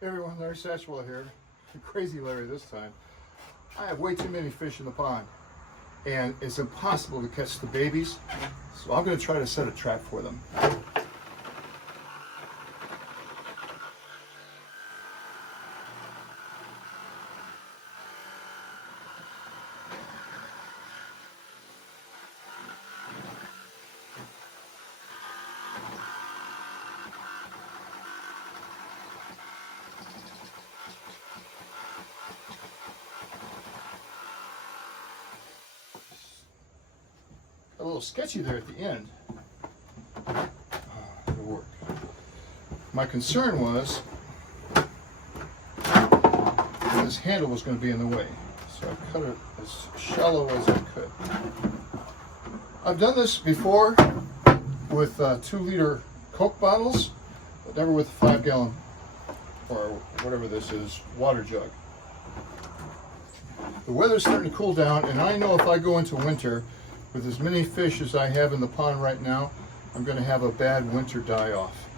Hey everyone, Larry Satchwell here. Crazy Larry this time. I have way too many fish in the pond and it's impossible to catch the babies, so I'm going to try to set a trap for them. A little sketchy there at the end. It'll work. My concern was this handle was going to be in the way, so I cut it as shallow as I could. I've done this before with 2-liter Coke bottles, but never with a 5-gallon or whatever this is water jug. The weather's starting to cool down, and I know if I go into winter with as many fish as I have in the pond right now, I'm going to have a bad winter die-off.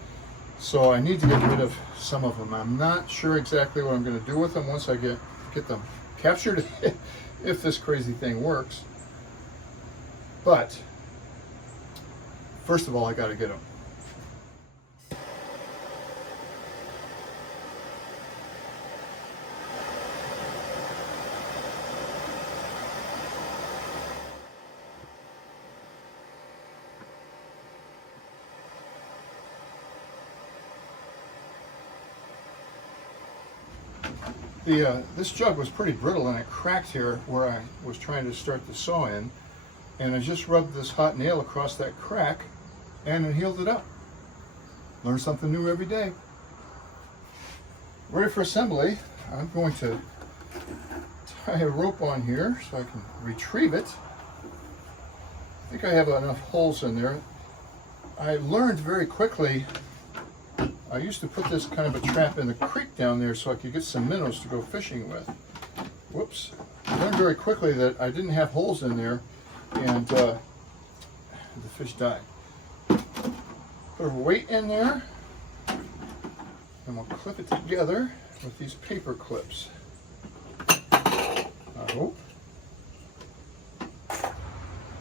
So I need to get rid of some of them. I'm not sure exactly what I'm going to do with them once I get them captured, if this crazy thing works. But first of all, I got to get them. This jug was pretty brittle and it cracked here where I was trying to start the saw in, and I just rubbed this hot nail across that crack and it healed it up. Learn something new every day. Ready for assembly. I'm going to tie a rope on here so I can retrieve it. I think I have enough holes in there. I learned very quickly, I used to put this kind of a trap in the creek down there so I could get some minnows to go fishing with. Whoops. I learned very quickly that I didn't have holes in there, and the fish died. Put a weight in there, and we'll clip it together with these paper clips. I hope.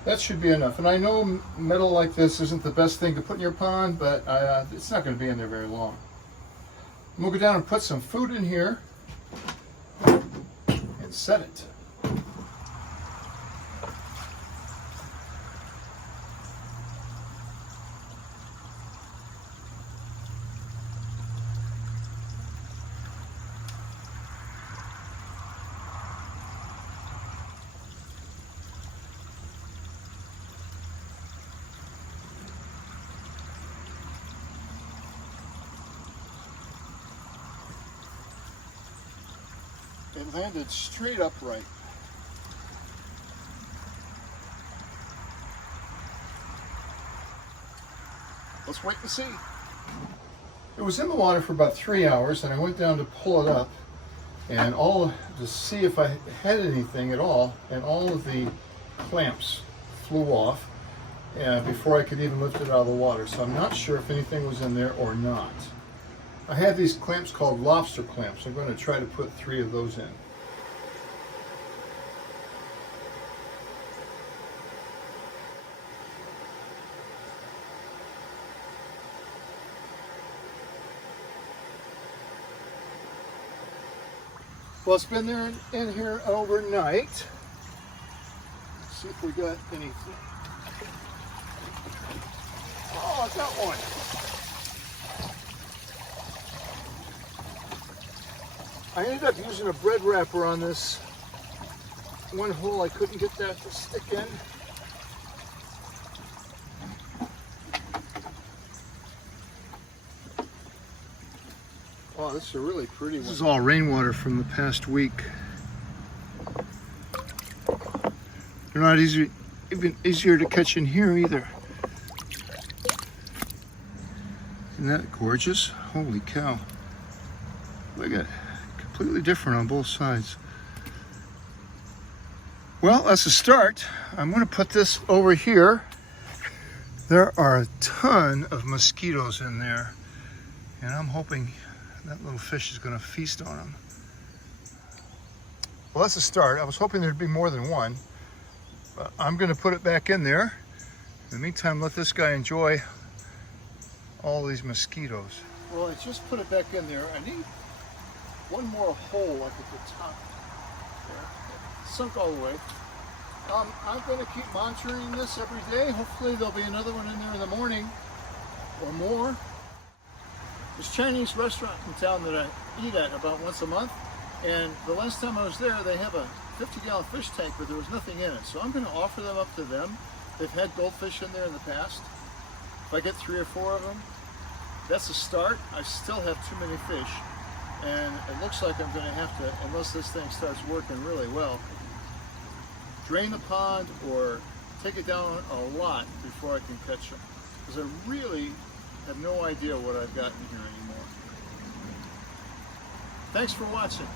That should be enough. And I know metal like this isn't the best thing to put in your pond, but it's not going to be in there very long. And we'll go down and put some food in here and set it. It landed straight upright. Let's wait and see. It was in the water for about 3 hours, and I went down to pull it up and to see if I had anything at all, and all of the clamps flew off before I could even lift it out of the water. So I'm not sure if anything was in there or not. I have these clamps called lobster clamps. I'm going to try to put 3 of those in. Well, it's been there in here overnight. Let's see if we got anything. Oh, I got one. I ended up using a bread wrapper on this one hole. I couldn't get that to stick in. Oh, this is a really pretty one. This is all rainwater from the past week. They're not even easier to catch in here either. Isn't that gorgeous? Holy cow. Look at it. Completely different on both sides. Well, that's a start. I'm going to put this over here. There are a ton of mosquitoes in there, and I'm hoping That little fish is going to feast on them. Well, that's a start. I was hoping there'd be more than one. But I'm going to put it back in there. In the meantime, let this guy enjoy all these mosquitoes. Well, I just put it back in there. I need one more hole like at the top. There. Sunk all the way. I'm going to keep monitoring this every day. Hopefully there'll be another one in there in the morning or more. There's a Chinese restaurant in town that I eat at about once a month. And the last time I was there, they have a 50-gallon fish tank, but there was nothing in it. So I'm going to offer them up to them. They've had goldfish in there in the past. If I get 3 or 4 of them, that's a start. I still have too many fish. And it looks like I'm going to have to, unless this thing starts working really well, drain the pond or take it down a lot before I can catch them. Because I really have no idea what I've got in here anymore. Thanks for watching.